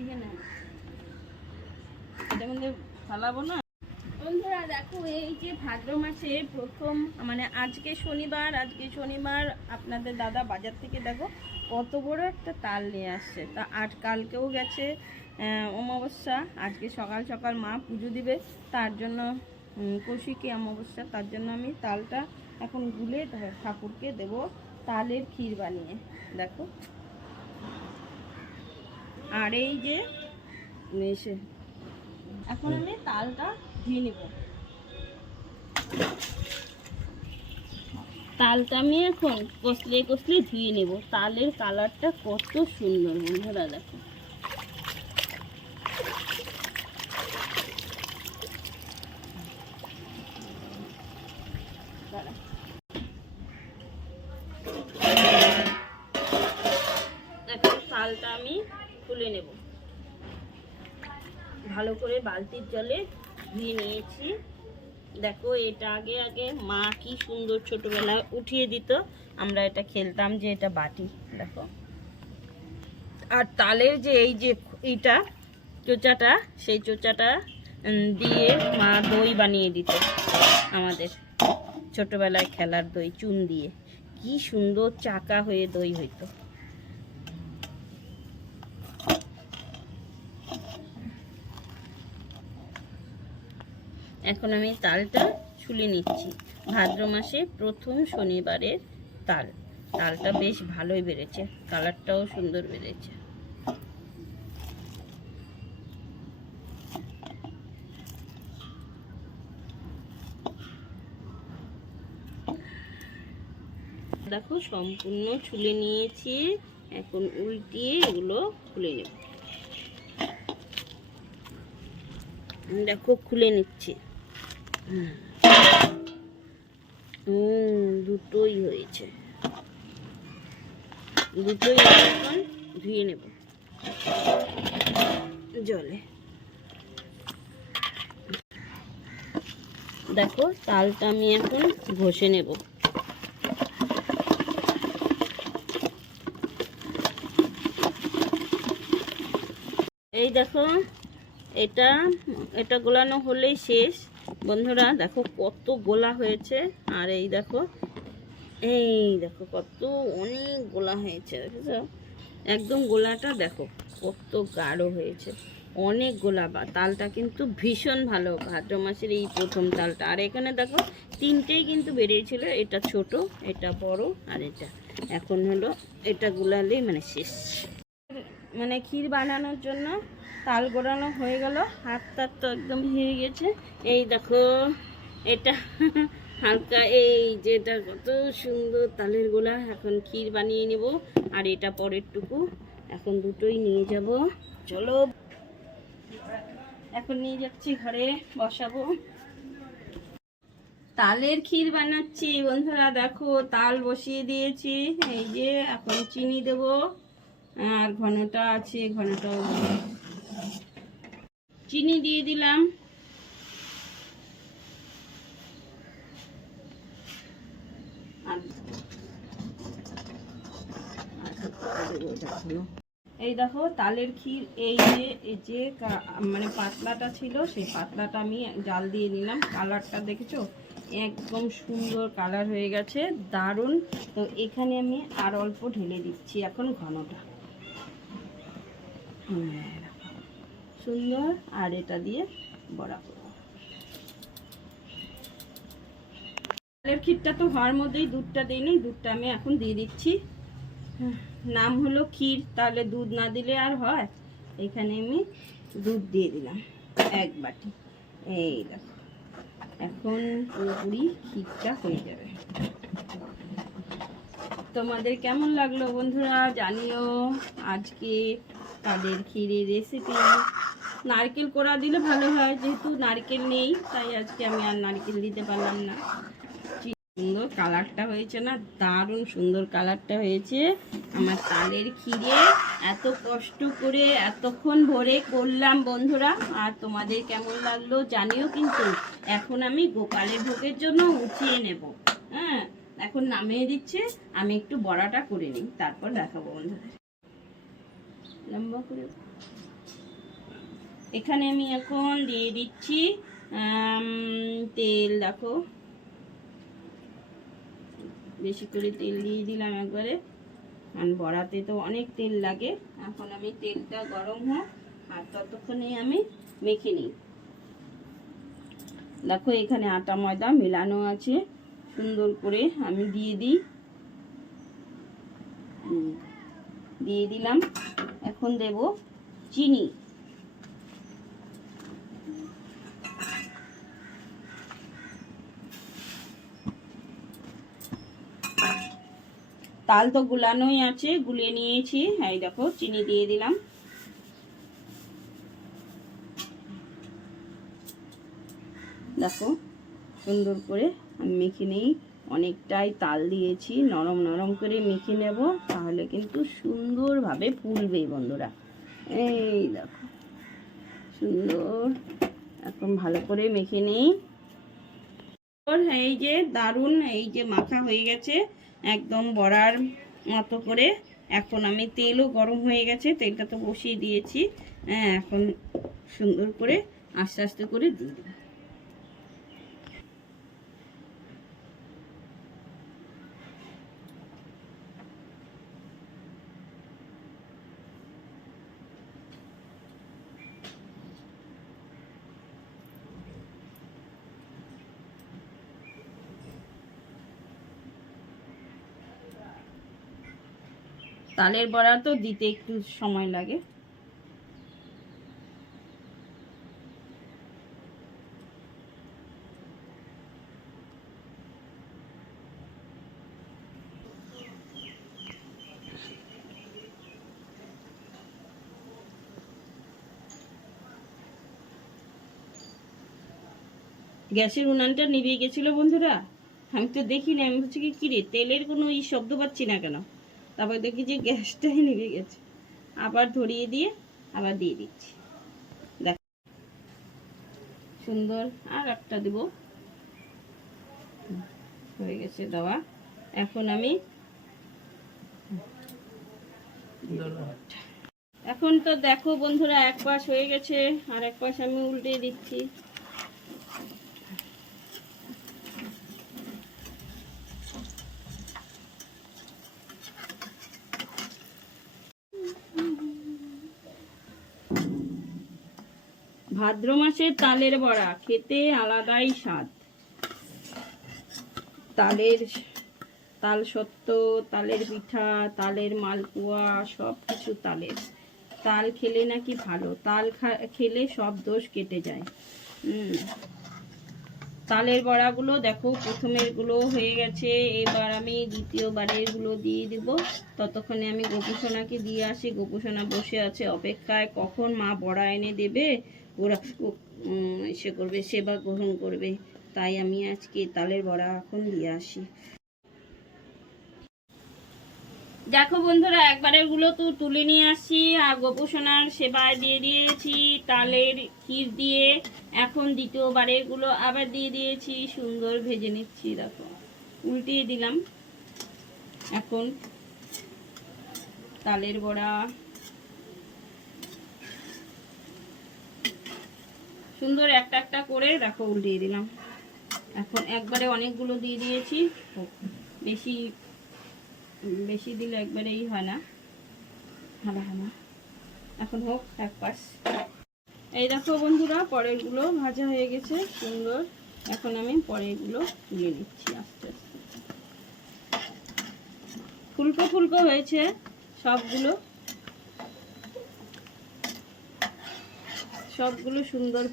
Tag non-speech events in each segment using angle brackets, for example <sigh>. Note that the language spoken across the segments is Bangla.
এখানে এটার মধ্যে ফালাবো দেখো, এই যে ভাদ্র মাসে প্রথম মানে আজকে শনিবার আজকে শনিবার আপনাদের দাদা বাজার থেকে দেখো, কত বড় একটা তাল নিয়ে আসছে। তা আজ কালকেও গেছে অমাবস্যা। আজকে সকাল সকাল মা পুজো দিবে, তার জন্য কৌশিকী অমাবস্যা, তার জন্য আমি তালটা এখন গুলে ঠাকুরকে দেব, তালের ক্ষীর বানিয়ে। দেখো আর এই যে এসে এখন আমি তালটা ধুয়ে নেব তালটা আমি এখন কষলে কষলে ধুয়ে নেব তালের কালারটা কত সুন্দর বন্ধুরা, দেখো। এখন তালটা আমি তুলে নেব। ভালো করে বালতির জলে ধুয়ে নিয়েছি। দেখো, এটা আগে আগে মা কি সুন্দর ছোটবেলায় উঠিয়ে দিত। আমরা এটা খেলতাম যে এটা বাটি, দেখো। আর তালের যে এই যে এইটা চোচাটা, সেই চোচাটা দিয়ে মা দই বানিয়ে দিত আমাদের ছোটবেলায় খেলার দই, চুন দিয়ে। কি সুন্দর চাকা হয়ে দই হইতো। এখন আমি তালটা ছুলে নিচ্ছি। ভাদ্র মাসে প্রথম শনিবারের তাল। তালটা বেশ ভালোই বেড়েছে, কালারটাও সুন্দর বেড়েছে। দেখো, সম্পূর্ণ ছুলে নিয়েছি, এখন উল্টিয়ে এগুলো খুলে নেব। দেখো, খুলে নিচ্ছি। দুটোই হয়েছে। দুটোই এখন ধুয়ে নেব। জলে। দেখো, তালটা আমি এখন ঘষে নেব। এই দেখো, এটা এটা গোলানো হলেই শেষ। বন্ধুরা, দেখো কত গোলা হয়েছে। আর এই দেখো এই দেখো কত অনেক গোলা হয়েছে, দেখেছ? একদম গোলাটা দেখো, কত গাঢ় হয়েছে। অনেক গোলা, বা তালটা কিন্তু ভীষণ ভালো। ভাদ্র মাসের এই প্রথম তালটা। আর এখানে দেখো, তিনটেই কিন্তু বেরিয়েছিল। এটা ছোট, এটা বড়, আর এটা। এখন হলো, এটা গোলালেই মানে শেষ। মানে ক্ষীর বানানোর জন্য তাল গোড়ানো হয়ে গেল হাত তাত তো একদম হয়ে গেছে। এই দেখো, এটা <laughs> হালকা, এই যেটা কত সুন্দর তালের গোলা। এখন ক্ষীর বানিয়ে নেব, আর এটা পরের টুকু এখন দুটোই নিয়ে যাব। চলো। এখন নিয়ে যাচ্ছি ঘরে, বসাবো। তালের ক্ষীর বানাচ্ছি, বন্ধুরা দেখো, তাল বসিয়ে দিয়েছি। এই যে, এখন চিনি দেব। আর ঘনটা আছে, ঘনটাও। চিনি দিয়ে দিলাম। এই দেখো, তালের ক্ষীর, এই যে যে মানে পাতলাটা ছিল, সেই পাতলাটা আমি জাল দিয়ে নিলাম। কালারটা দেখেছ? একদম সুন্দর কালার হয়ে গেছে, দারুণ। তো এখানে আমি আর অল্প ঢেলে দিচ্ছি এখন ঘনটা। সুন্দর, আর এটা দিয়ে বড়া করব। তালের ক্ষীরটা তো হওয়ার মধ্যেই দুধটা দিইনি দুধটা আমি এখন দিয়ে দিচ্ছি। নাম হলো ক্ষীর, তাহলে দুধ না দিলে আর হয়? এখানে আমি দুধ দিয়ে দিলাম, এক বাটি। এই দেখো, এখন পুরোপুরি ক্ষীরটা হয়ে যাবে। তোমাদের কেমন লাগল বন্ধুরা জানিও আজকে তাদের ক্ষীরের রেসিপি নারকেল কোড়া দিলে ভালো হয়, যেহেতু নারকেল নেই, তাই আজকে আমি আর নারকেল দিতে পারলাম না। সুন্দর কালারটা হয়েছে না, দারুণ সুন্দর কালারটা হয়েছে। আমার তালের ক্ষীরে এত কষ্ট করে এতক্ষণ ভরে করলাম বন্ধুরা, আর তোমাদের কেমন লাগল জানিও, কিন্তু এখন আমি গোপালের ভোগের জন্য উঠিয়ে নেব। হ্যাঁ এখন নামিয়ে দিচ্ছে, আমি একটু বড়াটা করে নিই, তারপর দেখাবো বন্ধুদের। লম্বা করে এখানে আমি এখন দিয়ে দিচ্ছি তেল, দেখো। বেশি করে তেল দিয়ে দিলাম একবারে। কারণ বড়াতে তো অনেক তেল লাগে। এখন আমি তেলটা গরম হোক, আর ততক্ষণে আমি মেখে নিই। দেখো, এখানে আটা, ময়দা মেলানো আছে। সুন্দর করে আমি দিয়ে দিই। দিয়ে দিলাম। এখন দেব চিনি। তাল তো গুলানোই আছে, গুলিয়ে নিয়েছি। এই দেখো, চিনি দিয়ে দিলাম। দেখো, সুন্দর করে আমি মেখে নিই। অনেকটাই তাল দিয়েছি, নরম নরম করে মেখে নেব, তাহলে কিন্তু সুন্দরভাবে ফুলবে বন্ধুরা। এই দেখো, সুন্দর। এখন ভালো করে মেখে নিই। এই যে দারুণ, এই যে মাখা হয়ে গেছে। একদম বড়ার মতো করে। এখন আমি তেলও গরম হয়ে গেছে, তেলটা তো বসিয়ে দিয়েছি। হ্যাঁ এখন সুন্দর করে আস্তে আস্তে করে দিয়ে তালের বড়া তো দিতে একটু সময় লাগে। গ্যাসের উনানটা নিভে গেছিল বন্ধুরা। আমি তো দেখিনি আমি হচ্ছে কি কিরে তেলের কোনো ই শব্দ পাচ্ছি না কেন? তারপর দেখি যে গ্যাসটাই নিভে গেছে। আবার ধরিয়ে দিয়ে আবার দিয়ে দিচ্ছি। দেখ। সুন্দর আর একটা দেব। হয়ে গেছে দেওয়া। এখন আমি এখন তো দেখো বন্ধুরা, এক পাশ হয়ে গেছে আর এক পাশ আমি উল্টে দিচ্ছি। ভাদ্র মাসের তালের বড়া, খেতে আলাদাই স্বাদ। তালের তাল সত্য তালের পিঠা, তালের মালপোয়া সব কিছু তালের। তাল খেলে নাকি ভালো? তাল খেলে সব দোষ কেটে যায়। তালের বড়াগুলো দেখো প্রথমেরগুলো হয়ে গেছে। এবার আমি দ্বিতীয়বারেরগুলো দিয়ে দিব। ততক্ষণে আমি গোপুসোনাকে দিয়ে আসি। গোপুসোনা বসে আছে অপেক্ষায়। কখন মা বড়া এনে দেবে? ওরা এসে করবে, সেবা গ্রহণ করবে। তাই আমি আজকে তালের বড়া এখন দিয়ে আসি। দেখো বন্ধুরা, একবারেরগুলো তো তুলে নিয়ে আসছি আর গোপুসোনার সেবায় দিয়ে দিয়েছি তালের ক্ষীর দিয়ে। এখন দ্বিতীয়বারেরগুলো আবার দিয়ে দিয়েছি, সুন্দর ভেজে নিচ্ছি, দেখো। উল্টিয়ে দিলাম। এখন তালের বড়া সুন্দর একটা একটা করে, দেখো, উল্টিয়ে দিলাম। এখন একবারে অনেকগুলো দিয়ে দিয়েছি। বেশি বেশি দিলে একবারেই হয় না। ভালো হয় না। এখন হোক, এক পাশ। এই দেখো বন্ধুরা, পরেরগুলো ভাজা হয়ে গেছে, সুন্দর। এখন আমি পরেরগুলো তুলে নিচ্ছি আস্তে আস্তে। ফুলকো ফুলকো হয়েছে সবগুলো। সবগুলো সুন্দর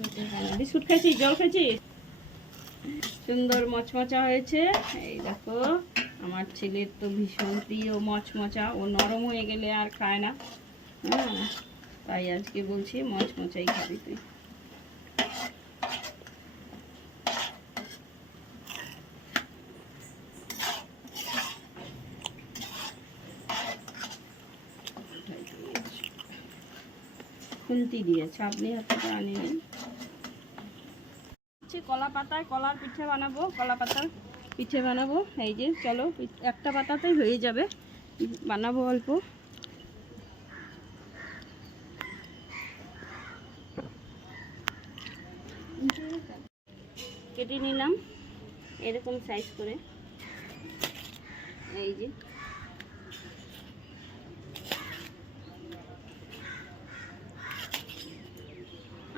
কথা, ভালো। বিস্কুট খাইছিস জল খাইছিস সুন্দর মচমচা হয়েছে। এই দেখো আমার ছেলের তো ভীষণ প্রিয় মচমচা ও নরম হয়ে গেলে আর খায় না। হ্যাঁ তাই আজকে বলছি মচমচাই খাবি তুই। খুন্তি দিয়েছে আপনি হাতে হচ্ছে কলা পাতায় কলার পিঠে বানাবো, কলা পাতার পিঠে বানাবো। এই যে, চলো, একটা পাতাতেই হয়ে যাবে। বানাবো অল্প। কেটে নিলাম, এরকম সাইজ করে। এই যে।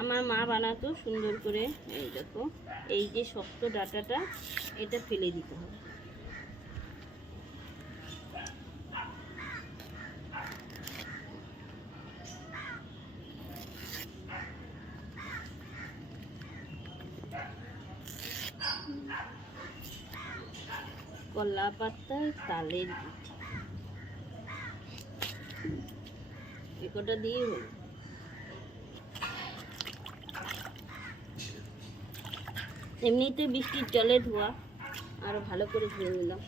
আমার মা বানাতো সুন্দর করে, এই দেখো, এই যে শক্ত ডাটাটা, এটা ফেলে দিতে হবে। কলা পাতায় তালের পিঠে। একটা দিয়ে হলো? এমনিতে বৃষ্টির জলে ধোয়া আরও ভালো করে ধুয়ে নিলাম।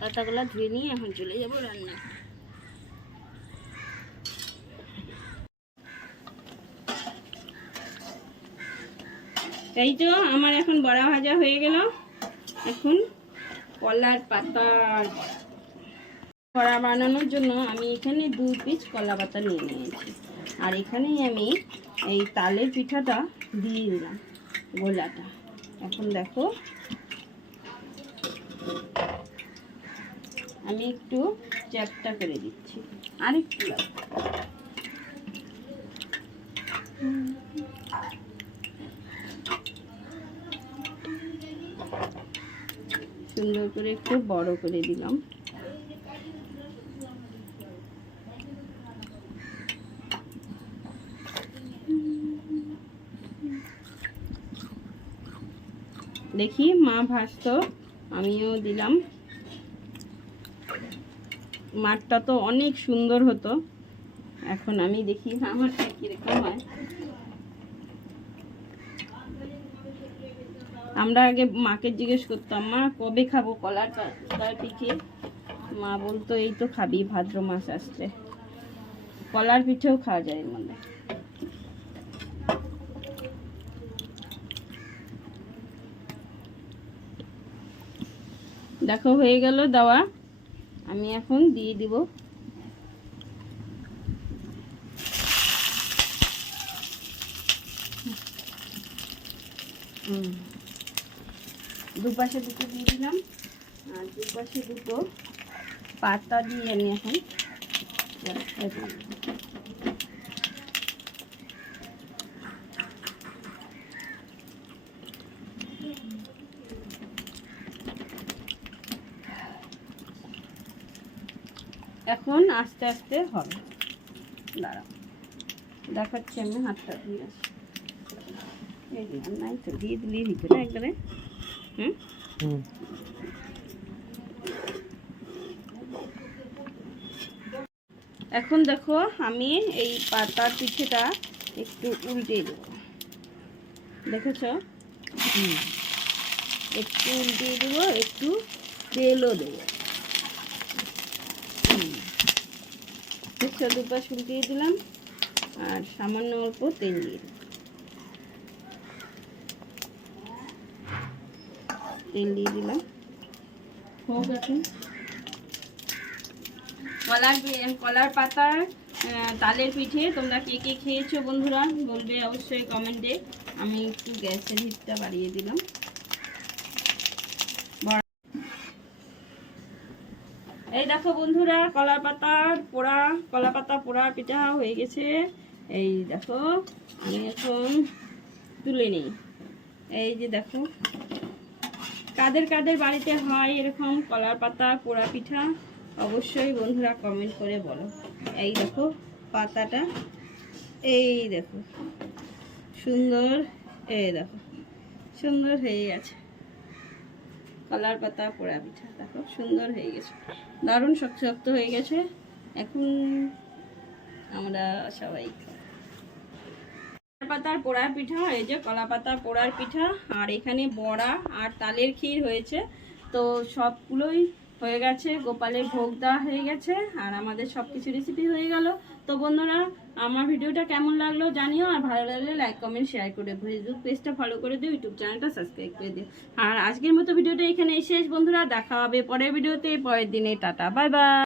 পাতাগুলো ধুয়ে নিয়ে এখন চলে যাব রান্না তাই তো আমার এখন বড়া ভাজা হয়ে গেল। এখন কলার পাতা। বড়া বানানোর জন্য আমি এখানে দু পিস কলা পাতা নিয়ে নিয়েছি। আর এখানেই আমি এই তালের পিঠাটা দিয়ে দিলাম গোলাটা। এখন দেখো। আমি একটু চ্যাপটা করে দিচ্ছি। আর একটু সুন্দর করে একটু বড় করে দিলাম। দেখি মা ভাজতো, আমিও দিলাম। মাঠটা তো অনেক সুন্দর হতো। এখন আমি দেখি আমারটা কীরকম হয়। আমরা আগে মাকে জিজ্ঞেস করতাম, মা, কবে খাব কলার কলার পিঠে? মা বলতো, এই তো খাবি, ভাদ্র মাস আসছে। কলার পিঠেও খাওয়া যায় এর দেখো, হয়ে গেল দেওয়া। আমি এখন দিয়ে দিব। দুপাশে দুটো দিয়ে দিলাম। আর দুপাশে দুটো পাতা দিয়ে আমি এখন এখন আস্তে আস্তে হবে। দাঁড়াও। দেখাচ্ছি আমি হাতটা দিয়ে। আসি এই দিলাম নাই তো দিয়ে একবারে? হুম? এখন দেখো আমি এই পাতার পিঠেটা একটু উল্টে দেব। দেখেছ? একটু উল্টে দেবো একটু তেলও দেবো। দেখছ দুপাশ উল্টিয়ে দিলাম আর সামান্য অল্প তেল দিয়ে তেল দিয়ে দিলাম। কলার কলার পাতার তালের পিঠে তোমরা কে কে খেয়েছো বন্ধুরা বলবে অবশ্যই কমেন্টে। আমি একটু গ্যাসের হিটটা বাড়িয়ে দিলাম। এই দেখো বন্ধুরা কলা পাতার পোড়া কলা পাতা পোড়া পিঠা হয়ে গেছে। এই দেখো, আমি এখন তুলে নিই। এই যে দেখো, কাদের কাদের বাড়িতে হয় এরকম কলার পাতা পোড়া পিঠা, অবশ্যই বন্ধুরা কমেন্ট করে বলো। এই দেখো, পাতাটা, এই দেখো, সুন্দর, এই দেখো, সুন্দর হয়ে গেছে। কলার পাতা, পোড়া পিঠা, দেখো, সুন্দর হয়ে গেছে। দারুণ শক্ত শক্ত হয়ে গেছে। এখন আমরা সবাই পাতার পোড়ার পিঠা, এই যে কলা পাতার পোড়ার পিঠা, আর এখানে বড়া আর তালের ক্ষীর হয়েছে। তো সবগুলোই হয়ে গেছে, গোপালের ভোগ দেওয়া হয়ে গেছে, আর আমাদের সব কিছু রেসিপি হয়ে গেল। তো বন্ধুরা, আমার ভিডিওটা কেমন লাগল জানিও, আর ভালো লাগলে লাইক কমেন্ট শেয়ার করে ফেসবুক পেজটা ফলো করে দিও ইউটিউব চ্যানেলটা সাবস্ক্রাইব করে দিও। আর আজকের মতো ভিডিওটা এখানে শেষ, বন্ধুরা, দেখা হবে পরের ভিডিওতে, পরের দিনে, টাটা বাই বাই